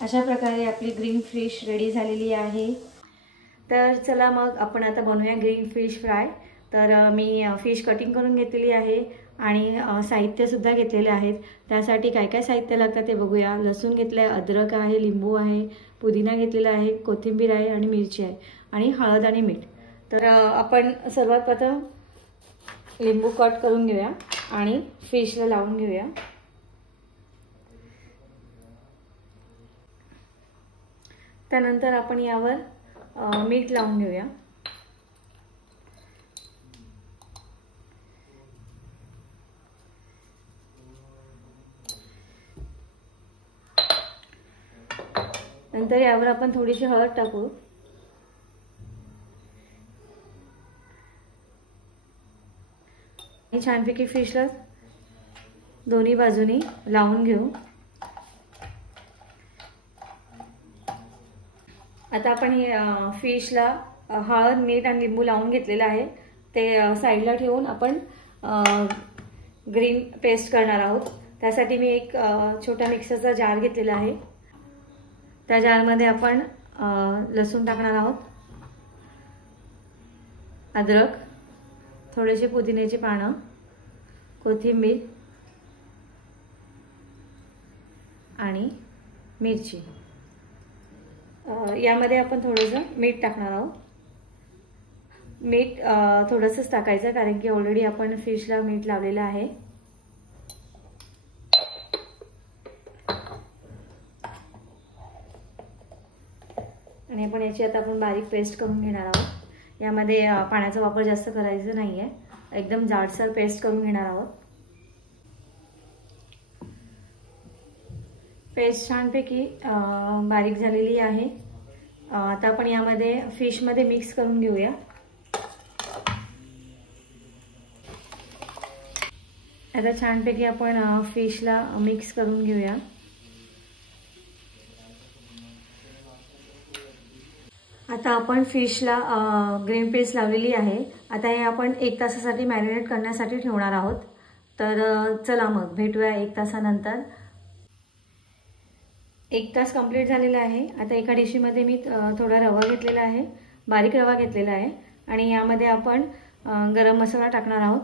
अशा प्रकारे आपली ग्रीन फिश रेडी झालेली आहे। तर चला मग आपण आता बनवूया ग्रीन फिश फ्राय। तर मी फिश कटिंग करून घेतलेली आहे आणि साहित्यसुद्धा घेतलेले आहेत। त्यासाठी काय काय साहित्य लागतं ते बघूया। लसूण घेतलं आहे, अद्रक आहे, लिंबू आहे, पुदिना घेतलेला आहे, कोथिंबीर आहे आणि मिरची आहे आणि हळद आणि मीठ। तर आपण सर्वात प्रथम लिंबू कट करून घेऊया आणि फिशला लावून घेऊया। त्यानंतर आपण यावर मीठ लावून घेऊया। नंतर यावर आपण थोडीशी हळद टाकू। आणि छानपैकी फिशला दोन्ही बाजूनी लावून घेऊ। आता आपण हे फिशला हळद, मीठ आणि लिंबू लावून घेतलेलं आहे। ते साईडला ठेवून आपण ग्रीन पेस्ट करणार आहोत। त्यासाठी मी एक छोटा मिक्सरचा जार घेतलेला आहे। त्या जारमध्ये आपण लसूण टाकणार आहोत, अद्रक, थोडेसे पुदिन्याची पानं, कोथिंबीर आणि मिरची। यामध्ये आपण थोडंसं मीठ टाकणार आहोत। मीठ थोडंसंच टाकायचं कारण की ऑलरेडी आपण फिशला मीठ लावलेलं आहे। आणि आपण याची आता आपण बारीक पेस्ट करून घेणार आहोत। यामध्ये पाण्याचा वापर जास्त करायचा नाहीये, एकदम जाडसर पेस्ट करून घेणार आहोत। पेस्ट छानपैकी बारीक झालेली आहे। आता आपण यामध्ये फिशमध्ये मिक्स करून घेऊया। आता छानपैकी आपण फिशला मिक्स करून घेऊया। आता आपण फिशला ग्रीन पेस्ट लावलेली आहे। आता हे आपण 1 तासासाठी मॅरिनेट करण्यासाठी ठेवणार आहोत। तर चला मग भेटूया 1 तासानंतर। 1 तास कंप्लीट झालेला आहे। आता एका डिशीमध्ये मी थोडा रवा घेतलेला आहे, बारीक रवा घेतलेला आहे आणि यामध्ये आपण गरम मसाला टाकणार आहोत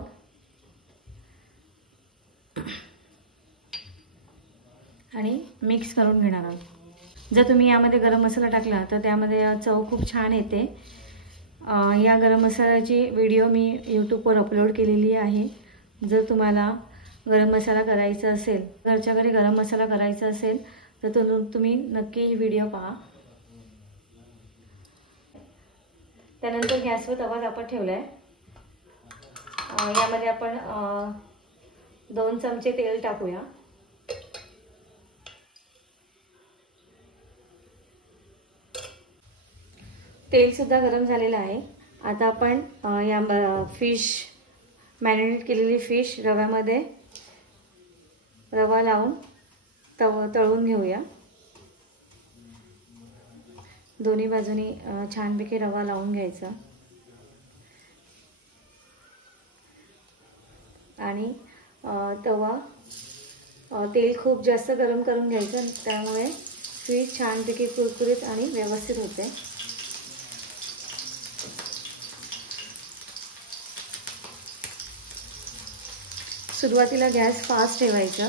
आणि मिक्स करून घेणार आहोत। जर तुम्ही यामध्ये गरम मसाला टाकला तर त्यामध्ये चव खूप छान येते। या गरम मसाल्याची व्हिडिओ मी यूट्यूबवर अपलोड केलेली आहे। जर तुम्हाला गरम मसाला करायचा असेल, घरच्या घरी गरम मसाला करायचा असेल तर तुम्ही नक्की ही व्हिडिओ पहा। त्यानंतर गॅसवर तवा तापत ठेवलाय। यामध्ये आपण 2 चमचे तेल टाकूया। तेल सुद्धा गरम झालेलं आहे। आता आपण या फिश मॅरिनेट केलेली फिश रव्यामध्ये रवा लावून तळून घेऊया। दोन्ही बाजूनी छानपैकी रवा लावून घ्यायचा आणि तेल खूप जास्त गरम करून घ्यायचं, त्यामुळे फिश छानपैकी कुरकुरीत आणि व्यवस्थित होते। सुरुवातीला गॅस फास्ट ठेवायचा।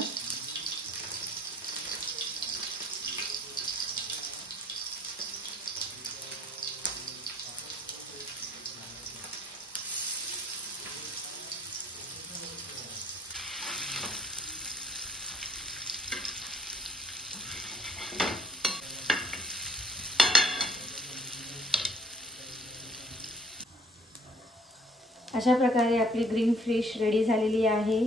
अशा प्रकारे आपली ग्रीन फिश रेडी झालेली आहे।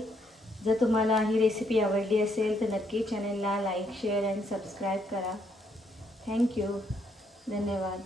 जर तुम्हाला ही रेसिपी आवडली असेल तर नक्की चॅनलला लाईक, शेअर आणि सबस्क्राईब करा। थँक्यू, धन्यवाद।